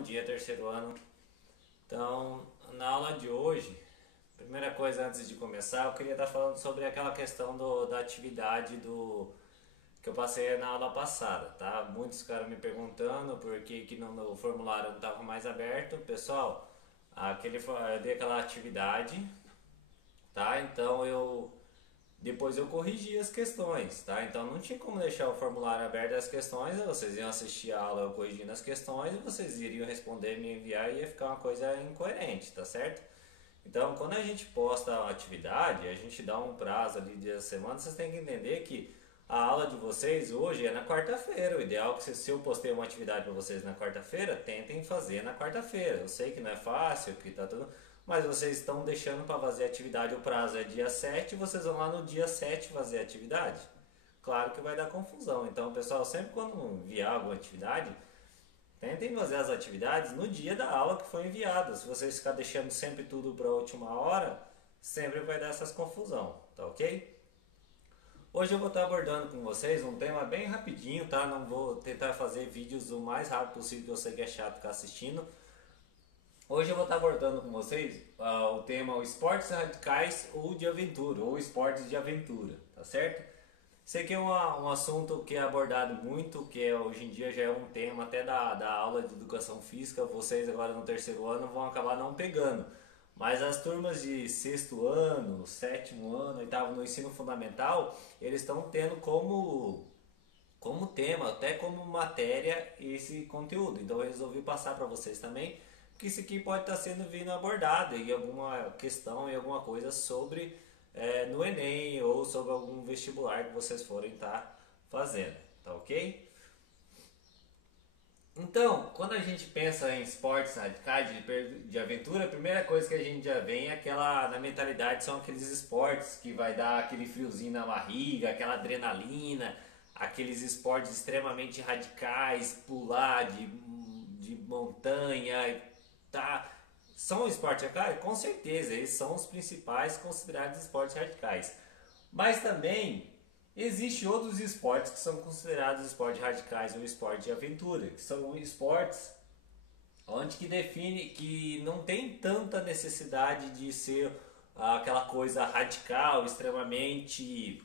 Bom dia, terceiro ano. Então, na aula de hoje, primeira coisa antes de começar, eu queria estar falando sobre aquela questão da atividade que eu passei na aula passada, tá? Muitos ficaram me perguntando por que, que o formulário não estava mais aberto. Pessoal, eu dei aquela atividade, tá? Então depois eu corrigi as questões, tá? Então não tinha como deixar o formulário aberto das questões, vocês iam assistir a aula eu corrigindo as questões e vocês iriam responder, me enviar e ia ficar uma coisa incoerente, tá certo? Então, quando a gente posta a atividade, a gente dá um prazo ali de semana, vocês têm que entender que a aula de vocês hoje é na quarta-feira. O ideal é que se eu postei uma atividade para vocês na quarta-feira, tentem fazer na quarta-feira. Eu sei que não é fácil, que tá tudo, mas vocês estão deixando para fazer a atividade, o prazo é dia 7, vocês vão lá no dia 7 fazer a atividade. Claro que vai dar confusão. Então, pessoal, sempre quando enviar alguma atividade, tentem fazer as atividades no dia da aula que foi enviada. Se vocês ficar deixando sempre tudo para a última hora, sempre vai dar essas confusão, tá ok? Hoje eu vou estar abordando com vocês um tema bem rapidinho, tá? Não vou tentar fazer vídeos o mais rápido possível, que eu sei que é chato ficar assistindo. Hoje eu vou estar abordando com vocês o tema o esportes radicais ou de aventura, ou esportes de aventura, tá certo? Isso aqui é um assunto que é abordado muito, que hoje em dia já é um tema até da aula de educação física. Vocês agora no terceiro ano vão acabar não pegando. Mas as turmas de sexto ano, sétimo ano, oitavo no ensino fundamental, eles estão tendo como tema, até como matéria, esse conteúdo. Então eu resolvi passar para vocês também, porque isso aqui pode estar sendo vindo abordado em alguma questão, em alguma coisa sobre no Enem ou sobre algum vestibular que vocês forem estar fazendo, tá ok? Então, quando a gente pensa em esportes radicais de aventura, a primeira coisa que a gente já vem é aquela na mentalidade são aqueles esportes que vai dar aquele friozinho na barriga, aquela adrenalina, aqueles esportes extremamente radicais, pular de montanha, tá? São esportes radicais? Com certeza, eles são os principais considerados esportes radicais. Mas também existem outros esportes que são considerados esportes radicais ou esporte de aventura, que são esportes onde que define que não tem tanta necessidade de ser aquela coisa radical, extremamente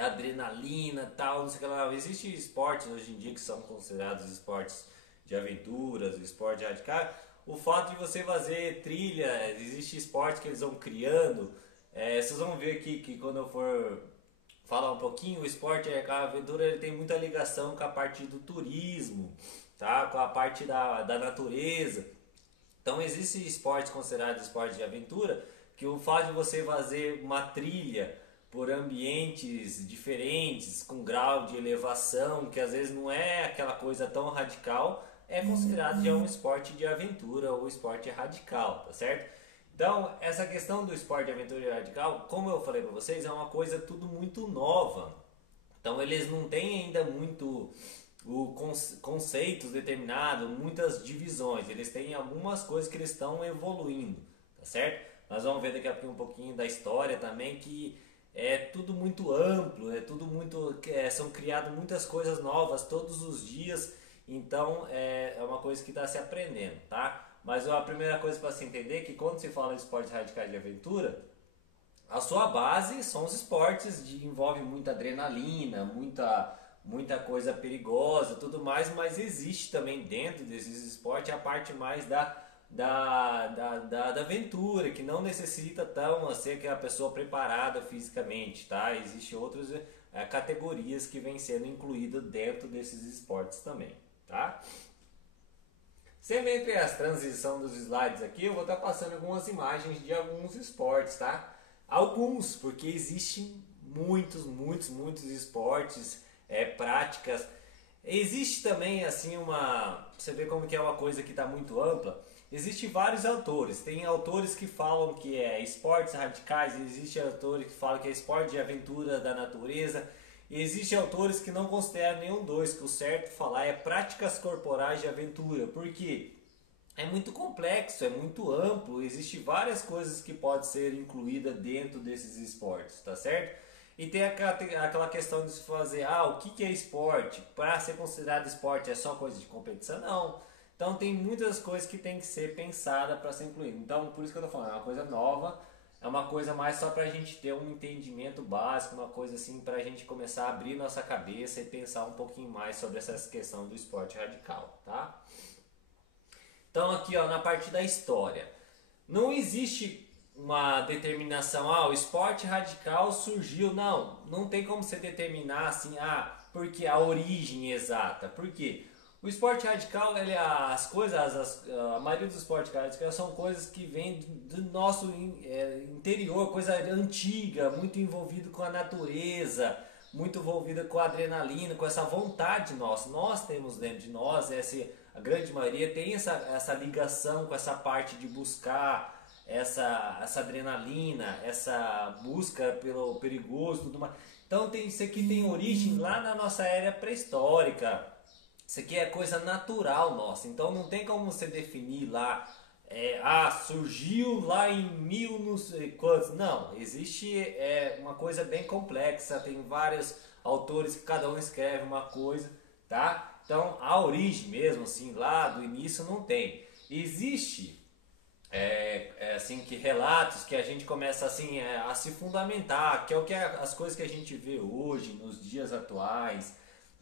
adrenalina, tal, não sei o que lá. Existem esportes hoje em dia que são considerados esportes de aventuras, esporte radical. O fato de você fazer trilha, existe esportes que eles vão criando. Vocês vão ver aqui que quando eu for falar um pouquinho, o esporte, a aventura, ele tem muita ligação com a parte do turismo, tá? Com a parte da natureza. Então existem esportes considerados esportes de aventura, que o fato de você fazer uma trilha por ambientes diferentes, com grau de elevação, que às vezes não é aquela coisa tão radical, é considerado já um esporte de aventura ou esporte radical, tá certo? Então, essa questão do esporte de aventura e radical, como eu falei para vocês, é uma coisa tudo muito nova. Então, eles não têm ainda muito conceitos determinados, muitas divisões. Eles têm algumas coisas que eles estão evoluindo, tá certo? Nós vamos ver daqui a pouco um pouquinho da história também, que é tudo muito amplo, é tudo muito, são criadas muitas coisas novas todos os dias. Então, é uma coisa que está se aprendendo, tá? Mas a primeira coisa para se entender é que quando se fala de esportes radicais de aventura, a sua base são os esportes que envolvem muita adrenalina, muita coisa perigosa, tudo mais, mas existe também dentro desses esportes a parte mais da aventura, que não necessita tão ser que a pessoa preparada fisicamente, tá? Existem outras categorias que vêm sendo incluídas dentro desses esportes também, tá? Sempre entre as transição dos slides aqui, eu vou estar passando algumas imagens de alguns esportes, tá? Alguns, porque existem muitos esportes, práticas. Existe também, assim, você vê como que é uma coisa que está muito ampla. Existem vários autores. Tem autores que falam que é esportes radicais, existem autores que falam que é esporte de aventura da natureza. E existem autores que não consideram nenhum dois, que o certo falar é práticas corporais de aventura, porque é muito complexo, é muito amplo, existem várias coisas que podem ser incluídas dentro desses esportes, tá certo? E tem aquela questão de se fazer, o que é esporte? Para ser considerado esporte é só coisa de competição? Não. Então tem muitas coisas que tem que ser pensada para ser incluído. Então por isso que eu tô falando, é uma coisa nova, é uma coisa mais só para a gente ter um entendimento básico, uma coisa assim para a gente começar a abrir nossa cabeça e pensar um pouquinho mais sobre essa questão do esporte radical, tá? Então aqui ó, na parte da história, não existe uma determinação, o esporte radical surgiu, não tem como você determinar assim, porque a origem exata, por quê? O esporte radical, as coisas, a maioria dos esportes radicais são coisas que vêm do nosso interior, coisa antiga, muito envolvido com a natureza, muito envolvida com a adrenalina, com essa vontade nossa. Nós temos dentro de nós, a grande maioria tem essa ligação com essa parte de buscar essa adrenalina, essa busca pelo perigoso, tudo mais. Então isso aqui tem origem lá na nossa era pré-histórica. Isso aqui é coisa natural nossa, então não tem como você definir lá, surgiu lá em mil não sei quantos. Não, existe uma coisa bem complexa, tem vários autores que cada um escreve uma coisa, tá? Então a origem mesmo, assim, lá do início não tem. Existe assim, que relatos que a gente começa assim a se fundamentar, que é o que as coisas que a gente vê hoje, nos dias atuais,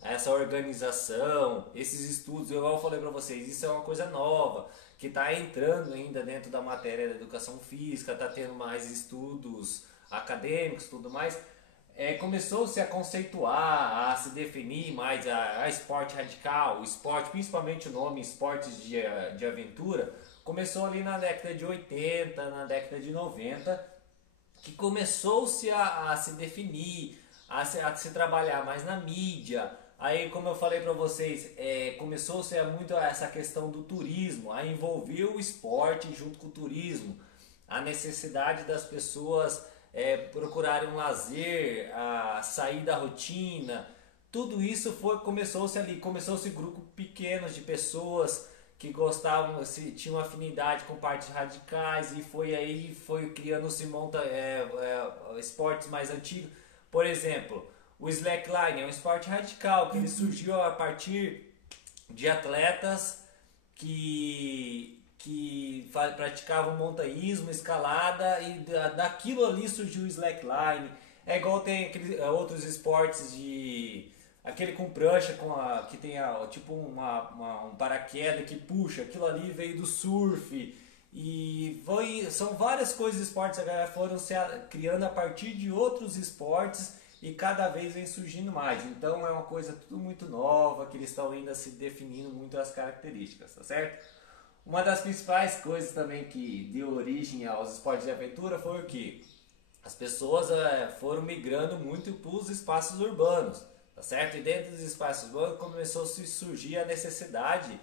essa organização, esses estudos, eu falei para vocês, isso é uma coisa nova, que está entrando ainda dentro da matéria da educação física, está tendo mais estudos acadêmicos, tudo mais. Começou-se a conceituar, a se definir mais a esporte radical, o esporte, principalmente o nome esportes de aventura, começou ali na década de 80, na década de 90, que começou-se a se definir, a se trabalhar mais na mídia. Aí, como eu falei para vocês, começou-se muito essa questão do turismo, a envolver o esporte junto com o turismo, a necessidade das pessoas procurarem um lazer, a sair da rotina. Tudo isso começou-se ali, começou-se grupos pequenos de pessoas que gostavam, tinham afinidade com partes radicais, e foi criando-se esportes mais antigos. Por exemplo, o slackline é um esporte radical, que ele surgiu a partir de atletas que praticavam montanhismo, escalada, e daquilo ali surgiu o slackline. É igual tem outros esportes aquele com prancha, que tem tipo um paraquedas que puxa, aquilo ali veio do surf. E são várias coisas, esportes que foram se criando a partir de outros esportes, e cada vez vem surgindo mais. Então é uma coisa tudo muito nova, que eles estão ainda se definindo muito as características, tá certo? Uma das principais coisas também que deu origem aos esportes de aventura foi o que? As pessoas foram migrando muito para os espaços urbanos, tá certo? E dentro dos espaços urbanos começou a surgir a necessidade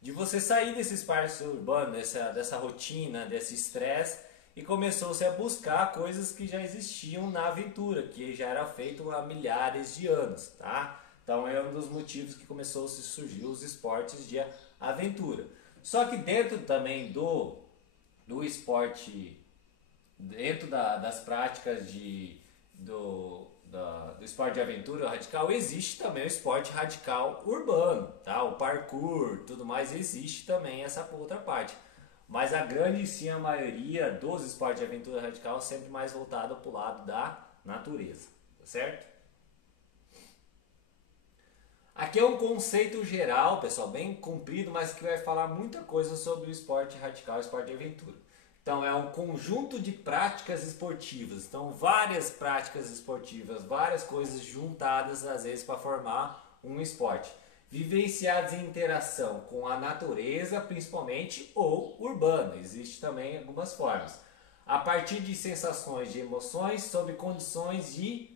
de você sair desse espaço urbano, dessa rotina, desse estresse, e começou-se a buscar coisas que já existiam na aventura, que já era feito há milhares de anos, tá? Então é um dos motivos que começou a surgir os esportes de aventura. Só que dentro também do esporte, dentro das práticas do esporte de aventura radical, existe também o esporte radical urbano, tá? O parkour, tudo mais, existe também essa outra parte. Mas a grande, sim, a maioria dos esportes de aventura radical sempre mais voltado para o lado da natureza, tá certo? Aqui é um conceito geral, pessoal, bem comprido, mas que vai falar muita coisa sobre o esporte radical, o esporte de aventura. Então é um conjunto de práticas esportivas, então várias práticas esportivas, várias coisas juntadas às vezes para formar um esporte. Vivenciados em interação com a natureza, principalmente, ou urbano. Existe também algumas formas. A partir de sensações, de emoções, sob condições de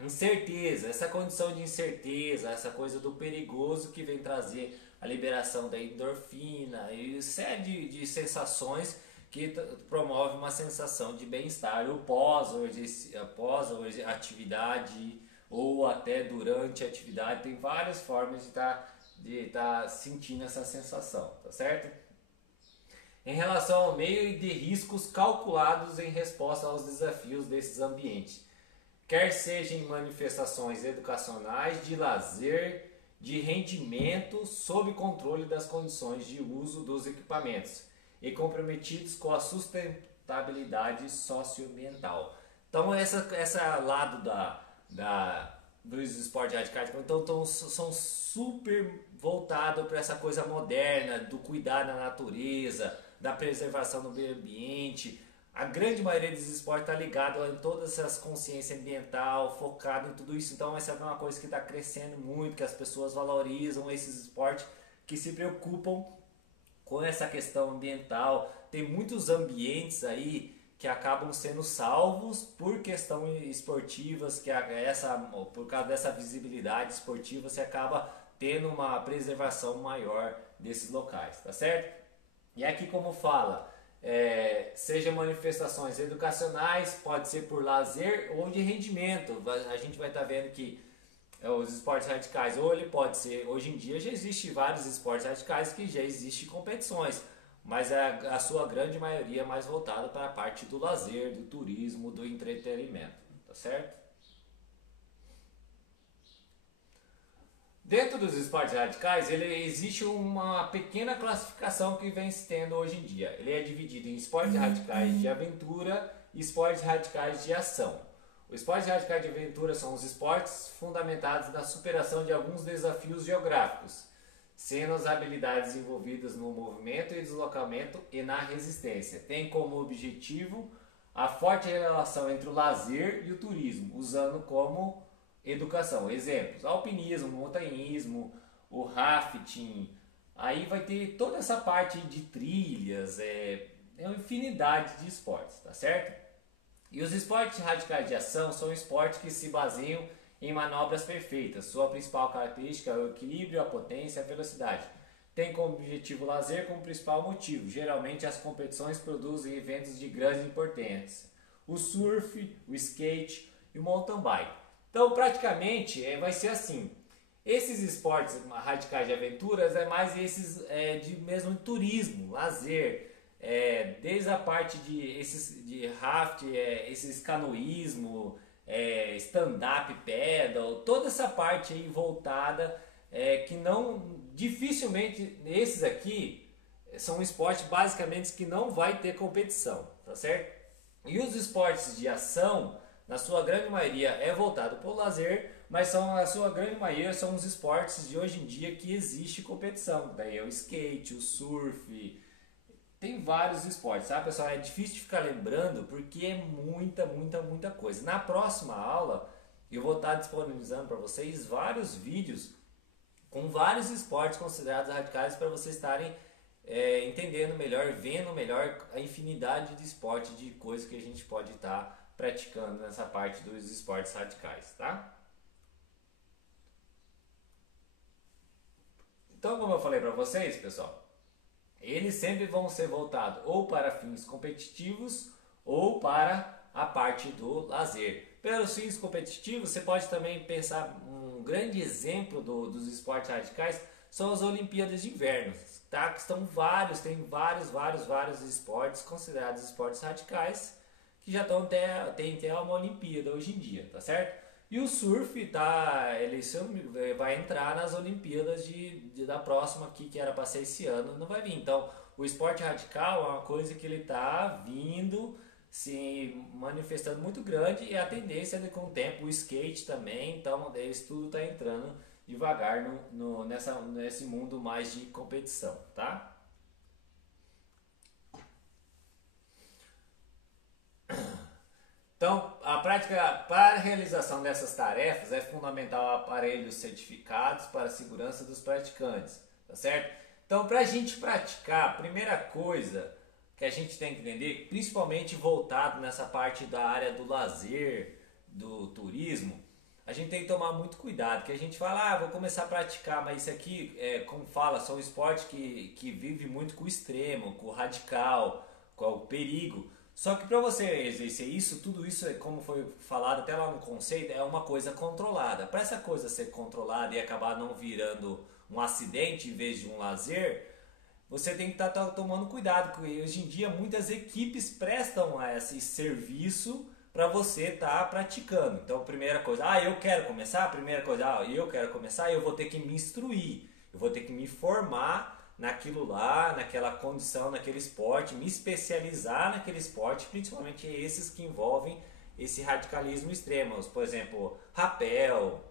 incerteza. Essa condição de incerteza, essa coisa do perigoso que vem trazer a liberação da endorfina e série de sensações que promove uma sensação de bem-estar, ou pós-atividade, ou até durante a atividade. Tem várias formas de estar sentindo essa sensação, tá certo? Em relação ao meio e de riscos calculados em resposta aos desafios desses ambientes, quer seja em manifestações educacionais, de lazer, de rendimento sob controle das condições de uso dos equipamentos e comprometidos com a sustentabilidade socioambiental. Então essa lado dos esportes radicais então, são super voltados para essa coisa moderna, do cuidar da natureza, da preservação do meio ambiente. A grande maioria dos esportes está ligado em todas essas consciência ambiental, focado em tudo isso. Então essa é uma coisa que está crescendo muito, que as pessoas valorizam esses esportes, que se preocupam com essa questão ambiental. Tem muitos ambientes aí que acabam sendo salvos por questões esportivas, por causa dessa visibilidade esportiva, você acaba tendo uma preservação maior desses locais, tá certo? E aqui como fala, seja manifestações educacionais, pode ser por lazer ou de rendimento. A gente vai estar vendo que os esportes radicais, ou ele pode ser, hoje em dia já existem vários esportes radicais que já existem competições, mas a sua grande maioria é mais voltada para a parte do lazer, do turismo, do entretenimento, tá certo? Dentro dos esportes radicais, existe uma pequena classificação que vem se tendo hoje em dia. Ele é dividido em esportes radicais de aventura e esportes radicais de ação. Os esportes radicais de aventura são os esportes fundamentados na superação de alguns desafios geográficos, sendo as habilidades envolvidas no movimento e deslocamento e na resistência. Tem como objetivo a forte relação entre o lazer e o turismo, usando como educação. Exemplos: alpinismo, montanhismo, o rafting. Aí vai ter toda essa parte de trilhas, uma infinidade de esportes, tá certo? E os esportes radicais de ação são esportes que se baseiam em manobras perfeitas. Sua principal característica é o equilíbrio, a potência e a velocidade. Tem como objetivo o lazer como principal motivo. Geralmente as competições produzem eventos de grande importância. O surf, o skate e o mountain bike. Então praticamente vai ser assim. Esses esportes radicais de aventuras é mais esses de mesmo turismo, lazer. Desde a parte de raft, esses canoísmo, stand-up paddle, toda essa parte aí voltada, que não, dificilmente, esses aqui são esportes basicamente que não vai ter competição, tá certo? E os esportes de ação, na sua grande maioria, é voltado para o lazer, mas a sua grande maioria são os esportes de hoje em dia que existe competição. Daí é o skate, o surf, tem vários esportes, sabe, pessoal? É difícil de ficar lembrando porque é muita coisa. Na próxima aula eu vou estar disponibilizando para vocês vários vídeos com vários esportes considerados radicais para vocês estarem entendendo melhor, vendo melhor a infinidade de esportes, de coisas que a gente pode estar praticando nessa parte dos esportes radicais, tá? Então, como eu falei para vocês, pessoal, eles sempre vão ser voltados ou para fins competitivos ou para a parte do lazer. Pelos fins competitivos, você pode também pensar, um grande exemplo dos esportes radicais são as Olimpíadas de Inverno, tá? Que estão tem vários esportes considerados esportes radicais que já estão tem até uma Olimpíada hoje em dia, tá certo? E o surf vai entrar nas Olimpíadas da próxima aqui, que era para ser esse ano, não vai vir. Então, o esporte radical é uma coisa que ele está vindo, se manifestando muito grande, e a tendência é com o tempo, o skate também, então isso tudo está entrando devagar nesse mundo mais de competição, tá? Então, a prática para a realização dessas tarefas é fundamental aparelhos certificados para a segurança dos praticantes, tá certo? Então, para a gente praticar, a primeira coisa que a gente tem que entender, principalmente voltado nessa parte da área do lazer, do turismo, a gente tem que tomar muito cuidado, porque a gente fala, vou começar a praticar, mas isso aqui, como fala, são esportes que vive muito com o extremo, com o radical, com o perigo. Só que para você exercer isso, tudo isso, como foi falado até lá no conceito, é uma coisa controlada. Para essa coisa ser controlada e acabar não virando um acidente em vez de um lazer, você tem que estar tomando cuidado, porque hoje em dia muitas equipes prestam esse serviço para você estar praticando. Então, primeira coisa, eu quero começar, primeira coisa, eu quero começar, eu vou ter que me instruir, eu vou ter que me formar naquilo lá, naquela condição, naquele esporte, me especializar naquele esporte, principalmente esses que envolvem esse radicalismo extremo, por exemplo, rapel,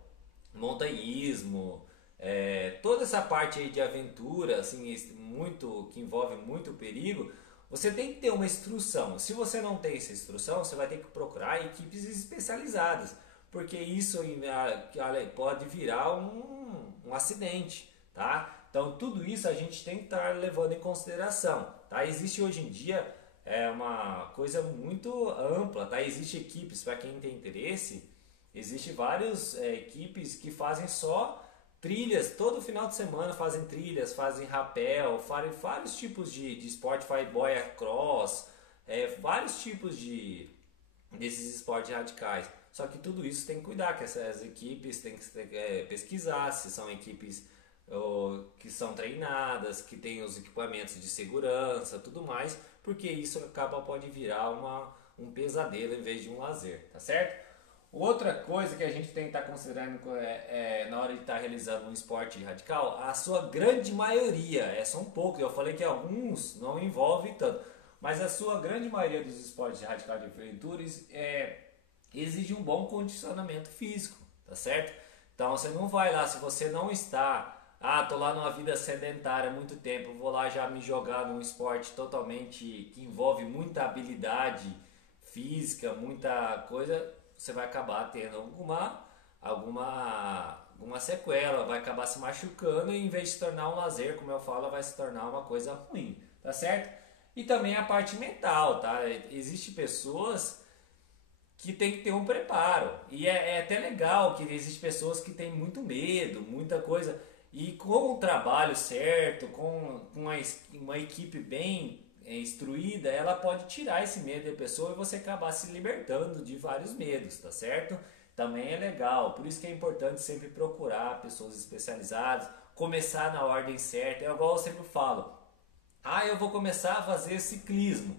montanhismo, toda essa parte aí de aventura, assim, muito que envolve muito perigo. Você tem que ter uma instrução. Se você não tem essa instrução, você vai ter que procurar equipes especializadas, porque isso pode virar um acidente, tá? Então tudo isso a gente tem que estar levando em consideração, tá? Existe hoje em dia uma coisa muito ampla, tá? Existe equipes, para quem tem interesse, existe várias equipes que fazem só trilhas, todo final de semana fazem trilhas, fazem rapel, fazem vários tipos de esporte, faz boia cross, vários tipos desses esportes radicais. Só que tudo isso tem que cuidar, que essas equipes tem que pesquisar se são equipes que são treinadas, que têm os equipamentos de segurança, tudo mais, porque isso pode virar um pesadelo em vez de um lazer, tá certo? Outra coisa que a gente tem que estar considerando na hora de estar realizando um esporte radical, a sua grande maioria, são poucos, eu falei que alguns não envolvem tanto, mas a sua grande maioria dos esportes radicais de aventura exige um bom condicionamento físico, tá certo? Então você não vai lá, se você não está, tô lá numa vida sedentária há muito tempo, vou lá já me jogar num esporte totalmente que envolve muita habilidade física, muita coisa, você vai acabar tendo alguma sequela, vai acabar se machucando e em vez de se tornar um lazer, como eu falo, vai se tornar uma coisa ruim, tá certo? E também a parte mental, tá? Existem pessoas que tem que ter um preparo e é até legal que existem pessoas que têm muito medo, muita coisa, e com o trabalho certo, com uma equipe bem instruída, ela pode tirar esse medo da pessoa e você acabar se libertando de vários medos, tá certo? Também é legal, por isso que é importante sempre procurar pessoas especializadas, começar na ordem certa. É igual eu sempre falo, eu vou começar a fazer ciclismo,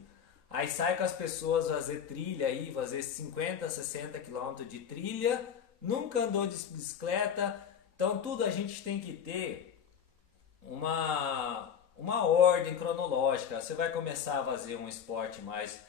aí sai com as pessoas fazer trilha aí, fazer 50, 60 km de trilha, nunca andou de bicicleta. Então tudo a gente tem que ter uma ordem cronológica. Você vai começar a fazer um esporte mais...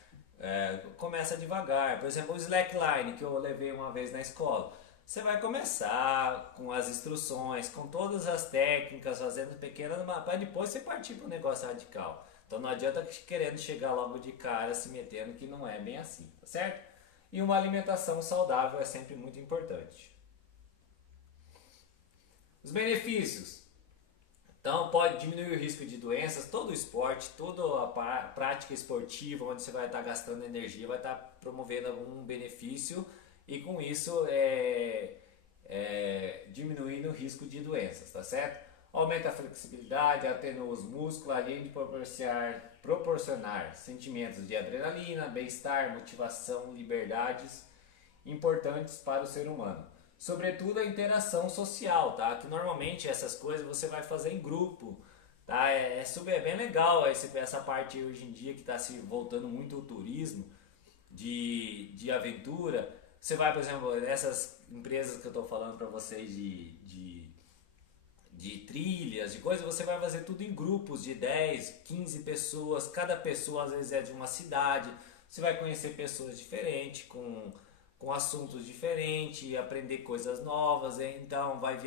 começa devagar. Por exemplo, o slackline que eu levei uma vez na escola. Você vai começar com as instruções, com todas as técnicas, fazendo pequenas, para depois você partir para um negócio radical. Então não adianta querendo chegar logo de cara se metendo, que não é bem assim, tá certo? E uma alimentação saudável é sempre muito importante. Os benefícios. Então pode diminuir o risco de doenças, todo o esporte, toda a prática esportiva, onde você vai estar gastando energia, vai estar promovendo algum benefício e com isso diminuindo o risco de doenças, tá certo? Aumenta a flexibilidade, atenua os músculos, além de proporcionar sentimentos de adrenalina, bem-estar, motivação, liberdades importantes para o ser humano. Sobretudo a interação social, tá? Que normalmente essas coisas você vai fazer em grupo, tá? É bem legal essa parte hoje em dia que está se voltando muito ao turismo de aventura. Você vai, por exemplo, nessas empresas que eu estou falando para vocês de trilhas, de coisas, você vai fazer tudo em grupos de 10, 15 pessoas, cada pessoa às vezes é de uma cidade, você vai conhecer pessoas diferentes, com assuntos diferentes, aprender coisas novas, então vai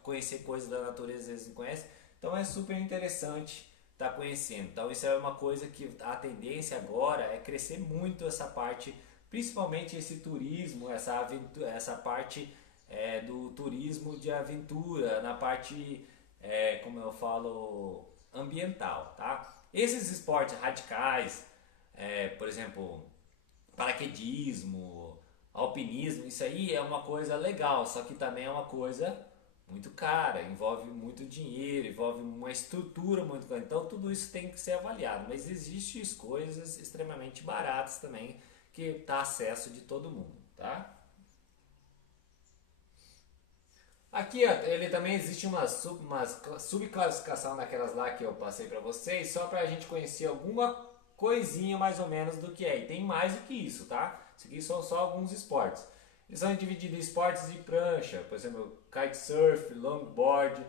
conhecer coisas da natureza que vocês não conhecem, então é super interessante estar conhecendo. Então isso é uma coisa que a tendência agora é crescer muito essa parte, principalmente esse turismo, essa parte do turismo de aventura, na parte, como eu falo, ambiental, tá? Esses esportes radicais, por exemplo, paraquedismo, alpinismo, isso aí é uma coisa legal, só que também é uma coisa muito cara, envolve muito dinheiro, envolve uma estrutura muito cara. Então tudo isso tem que ser avaliado, mas existem coisas extremamente baratas também que está acesso de todo mundo, tá? Aqui ele também existe uma subclassificação daquelas lá que eu passei para vocês, só para a gente conhecer alguma coisinha mais ou menos do que é. E tem mais do que isso, tá? Isso aqui são só alguns esportes. Eles são divididos em esportes de prancha, por exemplo, kitesurf, longboard,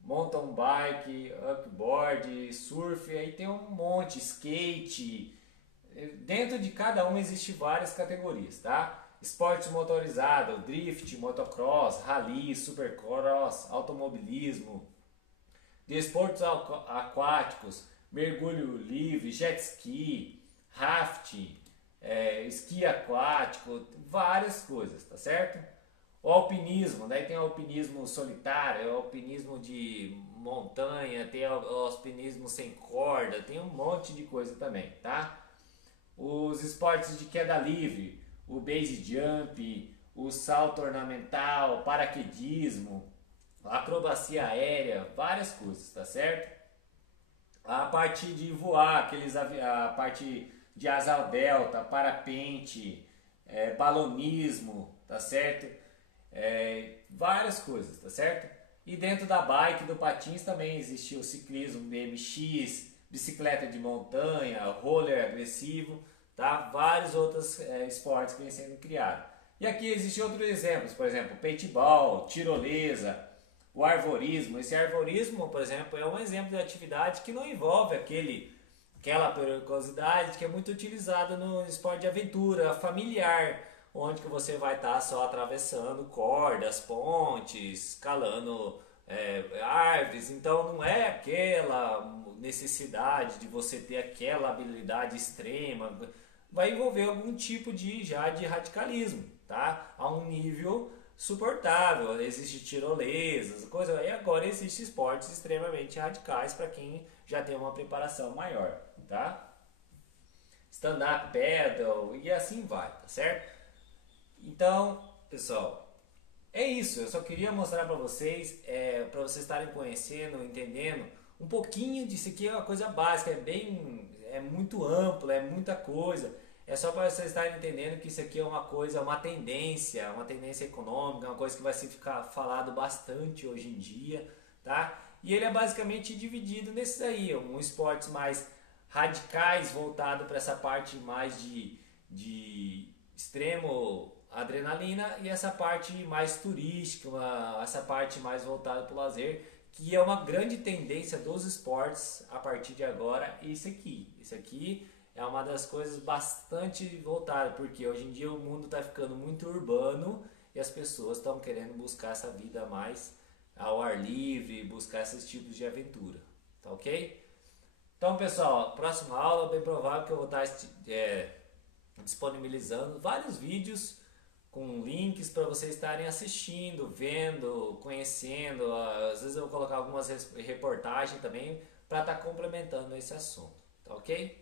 mountain bike, upboard, surf, aí tem um monte, skate. Dentro de cada um existe várias categorias, tá? Esportes motorizados, drift, motocross, rally, supercross, automobilismo, desportos aquáticos, mergulho livre, jet ski, rafting, esqui aquático, várias coisas, tá certo? O alpinismo, daí tem o alpinismo solitário, o alpinismo de montanha, tem o alpinismo sem corda, tem um monte de coisa também, tá? Os esportes de queda livre, o base jump, o salto ornamental, paraquedismo, acrobacia aérea, várias coisas, tá certo? A parte de voar, a parte de asa delta, parapente, balonismo, tá certo? Várias coisas, tá certo? E dentro da bike, do patins também existe o ciclismo, BMX, bicicleta de montanha, roller agressivo, tá? Vários outros esportes que vêm sendo criados. E aqui existem outros exemplos, por exemplo, paintball, tirolesa, o arvorismo. Esse arvorismo, por exemplo, é um exemplo de atividade que não envolve aquela periculosidade que é muito utilizada no esporte de aventura familiar, onde que você vai estar só atravessando cordas, pontes, escalando árvores. Então não é aquela necessidade de você ter aquela habilidade extrema. Vai envolver algum tipo de radicalismo, tá? A um nível suportável. Existe tirolesas, coisa. E agora existem esportes extremamente radicais para quem já tem uma preparação maior, tá? Stand-up paddle e assim vai, tá certo? Então, pessoal, é isso. Eu só queria mostrar para vocês vocês estarem conhecendo, entendendo um pouquinho disso aqui. É uma coisa básica, é muito amplo, é muita coisa. É só para vocês estarem entendendo que isso aqui é uma tendência econômica, uma coisa que vai se ficar falado bastante hoje em dia, tá? E ele é basicamente dividido nesses aí, esportes mais radicais voltado para essa parte mais de extremo adrenalina e essa parte mais turística, essa parte mais voltada para o lazer, que é uma grande tendência dos esportes a partir de agora. Isso aqui é uma das coisas bastante voltadas, porque hoje em dia o mundo está ficando muito urbano e as pessoas estão querendo buscar essa vida mais ao ar livre, buscar esses tipos de aventura, tá ok? Então, pessoal, próxima aula, bem provável que eu vou estar disponibilizando vários vídeos com links para vocês estarem assistindo, vendo, conhecendo. Às vezes eu vou colocar algumas reportagens também para estar complementando esse assunto, tá ok?